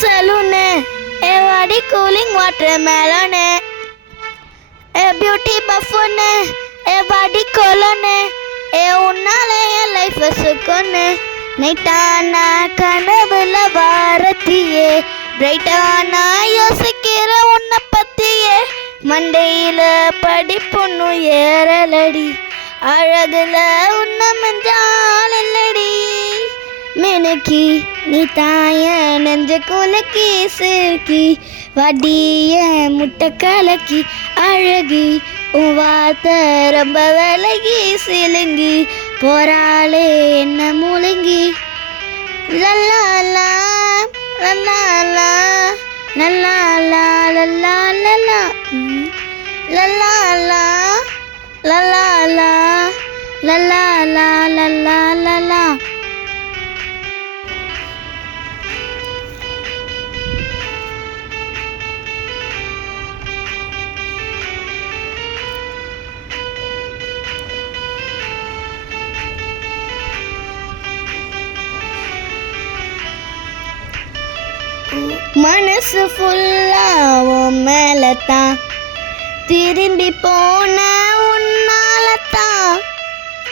saloon ஏ வாடி cooling water மேலோனு ஏ beauty பஃபோனு ஏ வாடி கோலோனு ஏ உன்னால என் லைஃப் சுக்கோன்னு நைட்டானா கனவுல வாரத்தியே பிரைட்டானா யோசிக்கிற உன்னை பத்தியே மண்டையில படிப்பொண்ணு ஏறலடி அழகுல உன்னை மஞ்சால் இல்லடி மினுக்கி நீ தாய நெஞ்ச குலக்கி சிறுக்கி வடிய முட்டை கலக்கி அழகி உன் வார்த்தை ரொம்ப விலகி சிலுங்கி போறாளே என்ன முழுங்கி லல்லாலா லல்லாலா லல்லாலா லல்லாலா லல்லாலா லல்லாலா லல்லாலா லல்லாலா மனசு ஃபுல்லா உன் மேலத்தான் திரும்பி போன உன்னாலத்தான்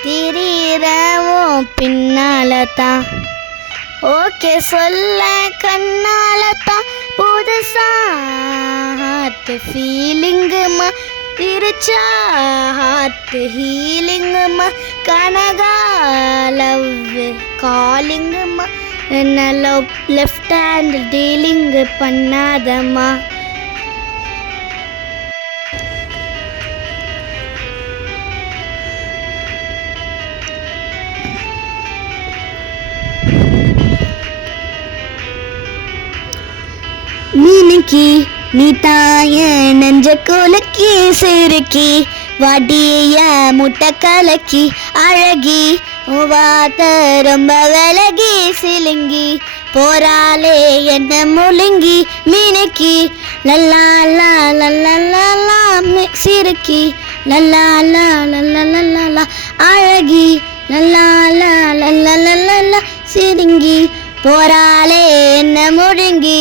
திரியிறவும் பின்னாலத்தான் ஓகே சொல்ல கண்ணாலத்தான் புதுசா ஹார்ட் ஃபீலிங்குமா திருச்சா ஹார்ட் ஹீலிங்குமா கனகா லவ் காலிங்குமா என்ன லெஃப்ட் ஹேண்ட் டீலிங் பண்ணாதம்மா மீனுக்கி நீ தாய நெஞ்ச குலுக்கி சிறுக்கி வடிய முட்டை கலக்கி அழகி வார்த்தை ரொம்ப விலகி சிலுங்கி போறாளே என்ன முழுங்கி மீனுக்கி லல்லாலா லல்லாலா சிறுக்கி லல்லாலா லல்லாலா அழகி லல்லாலா லல்லாலா சிறுங்கி போறாளே என்ன முழுங்கி